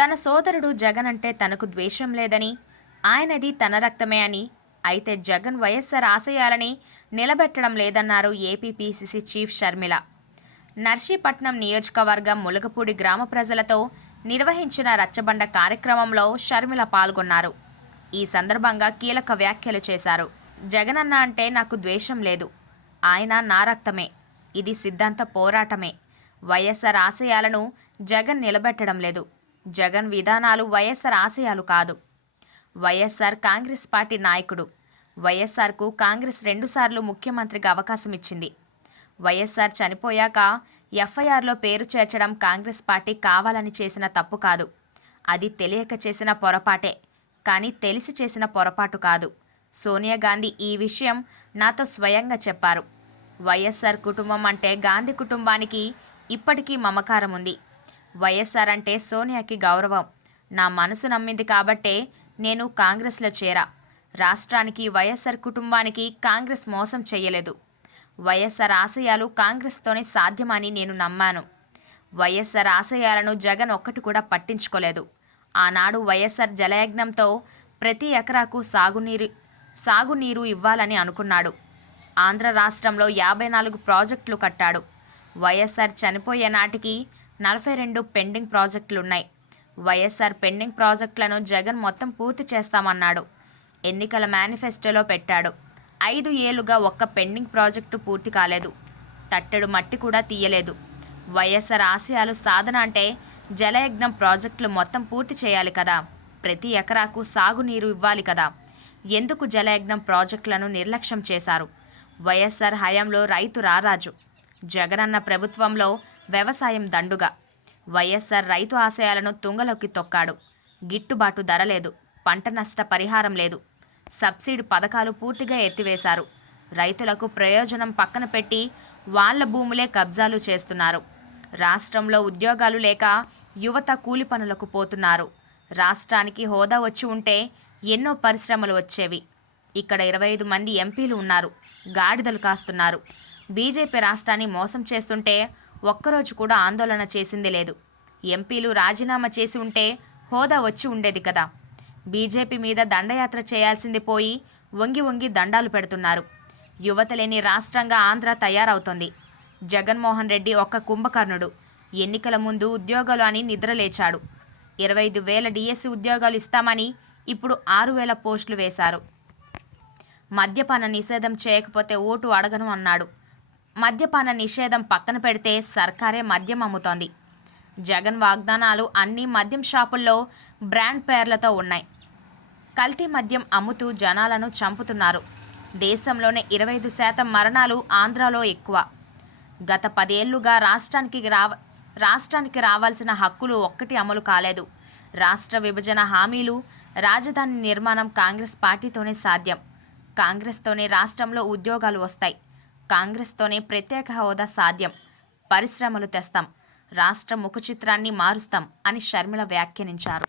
తన సోదరుడు జగన్ అంటే తనకు ద్వేషం లేదని, ఆయనది తన రక్తమే అని, అయితే జగన్ వైఎస్ఆర్ ఆశయాలని నిలబెట్టడం లేదన్నారు AP PCC chief Sharmila. Narsipatnam నియోజకవర్గం ములగపూడి గ్రామ ప్రజలతో నిర్వహించిన రచ్చబండ కార్యక్రమంలో షర్మిల పాల్గొన్నారు. ఈ సందర్భంగా కీలక వ్యాఖ్యలు చేశారు. జగనన్న అంటే నాకు ద్వేషం లేదు, ఆయన నా రక్తమే, ఇది సిద్ధాంత పోరాటమే. వైఎస్ఆర్ ఆశయాలను జగన్ నిలబెట్టడం లేదు. జగన్ విధానాలు వైఎస్ఆర్ ఆశయాలు కాదు. వైఎస్ఆర్ కాంగ్రెస్ పార్టీ నాయకుడు. వైఎస్ఆర్కు కాంగ్రెస్ 2 సార్లు ముఖ్యమంత్రిగా అవకాశం ఇచ్చింది. వైఎస్ఆర్ చనిపోయాక ఎఫ్ఐఆర్లో పేరు చేర్చడం కాంగ్రెస్ పార్టీ కావాలని చేసిన తప్పు కాదు. అది తెలియక చేసిన పొరపాటే, కానీ తెలిసి చేసిన పొరపాటు కాదు. సోనియా గాంధీ ఈ విషయం నాతో స్వయంగా చెప్పారు. వైఎస్ఆర్ కుటుంబం అంటే గాంధీ కుటుంబానికి ఇప్పటికీ మమకారం ఉంది. వైఎస్ఆర్ అంటే సోనియాకి గౌరవం. నా మనసు నమ్మింది కాబట్టే నేను కాంగ్రెస్లో చేరా. రాష్ట్రానికి, వైఎస్ఆర్ కుటుంబానికి కాంగ్రెస్ మోసం చేయలేదు. వైఎస్ఆర్ ఆశయాలు కాంగ్రెస్తోనే సాధ్యమని నేను నమ్మాను. వైఎస్ఆర్ ఆశయాలను జగన్ ఒక్కటి కూడా పట్టించుకోలేదు. ఆనాడు వైఎస్ఆర్ జలయజ్ఞంతో ప్రతి ఎకరాకు సాగునీరు ఇవ్వాలని అనుకున్నాడు. ఆంధ్ర రాష్ట్రంలో 54 ప్రాజెక్టులు కట్టాడు. వైఎస్ఆర్ చనిపోయే నాటికి 42 పెండింగ్ ప్రాజెక్టులున్నాయి. వైఎస్ఆర్ పెండింగ్ ప్రాజెక్టులను జగన్ మొత్తం పూర్తి చేస్తామన్నాడు. ఎన్నికల మేనిఫెస్టోలో పెట్టాడు. 5 ఏళ్లుగా ఒక్క పెండింగ్ ప్రాజెక్టు పూర్తి కాలేదు. తట్టెడు మట్టి కూడా తీయలేదు. వైఎస్ఆర్ ఆశయాలు సాధన అంటే జలయజ్ఞం ప్రాజెక్టులు మొత్తం పూర్తి చేయాలి కదా, ప్రతి ఎకరాకు సాగునీరు ఇవ్వాలి కదా. ఎందుకు జలయజ్ఞం ప్రాజెక్టులను నిర్లక్ష్యం చేశారు? వైఎస్ఆర్ హయాంలో రైతు రారాజు, జగనన్న ప్రభుత్వంలో వ్యవసాయం దండుగా. వైఎస్ఆర్ రైతు ఆశయాలను తుంగలోకి తొక్కాడు. గిట్టుబాటు ధర లేదు, పంట నష్ట పరిహారం లేదు, సబ్సిడీ పథకాలు పూర్తిగా ఎత్తివేశారు. రైతులకు ప్రయోజనం పక్కన పెట్టి వాళ్ల భూములే కబ్జాలు చేస్తున్నారు. రాష్ట్రంలో ఉద్యోగాలు లేక యువత కూలి పనులకు పోతున్నారు. రాష్ట్రానికి హోదా వచ్చి ఉంటే ఎన్నో పరిశ్రమలు వచ్చేవి. ఇక్కడ 25 మంది ఎంపీలు ఉన్నారు, గాడిదలు కాస్తున్నారు. బీజేపీ రాష్ట్రాన్ని మోసం చేస్తుంటే ఒక్కరోజు కూడా ఆందోళన చేసింది లేదు. ఎంపీలు రాజీనామా చేసి ఉంటే హోదా వచ్చి ఉండేది కదా. బీజేపీ మీద దండయాత్ర చేయాల్సింది పోయి వంగి వంగి దండాలు పెడుతున్నారు. యువత లేని రాష్ట్రంగా ఆంధ్ర తయారవుతోంది. జగన్మోహన్ రెడ్డి ఒక్క కుంభకర్ణుడు. ఎన్నికల ముందు ఉద్యోగాలు అని నిద్రలేచాడు. 25,000 డిఎస్సి ఉద్యోగాలు ఇస్తామని ఇప్పుడు 6,000 పోస్టులు వేశారు. మద్యపాన నిషేధం చేయకపోతే ఓటు అడగను అన్నాడు. మద్యపాన నిషేధం పక్కన పెడితే సర్కారే మద్యం అమ్ముతోంది. జగన్ వాగ్దానాలు అన్ని మద్యం షాపుల్లో బ్రాండ్ పేర్లతో ఉన్నాయి. కల్తీ మద్యం అమ్ముతూ జనాలను చంపుతున్నారు. దేశంలోనే 25% మరణాలు ఆంధ్రాలో ఎక్కువ. గత 10 ఏళ్లుగా రాష్ట్రానికి రావాల్సిన హక్కులు ఒక్కటి అమలు కాలేదు. రాష్ట్ర విభజన హామీలు, రాజధాని నిర్మాణం కాంగ్రెస్ పార్టీతోనే సాధ్యం. కాంగ్రెస్తోనే రాష్ట్రంలో ఉద్యోగాలు వస్తాయి. కాంగ్రెస్తోనే ప్రత్యేక హోదా సాధ్యం. పరిశ్రమలు తెస్తాం, రాష్ట్ర ముఖచిత్రాన్ని మారుస్తాం అని షర్మిల వ్యాఖ్యానించారు.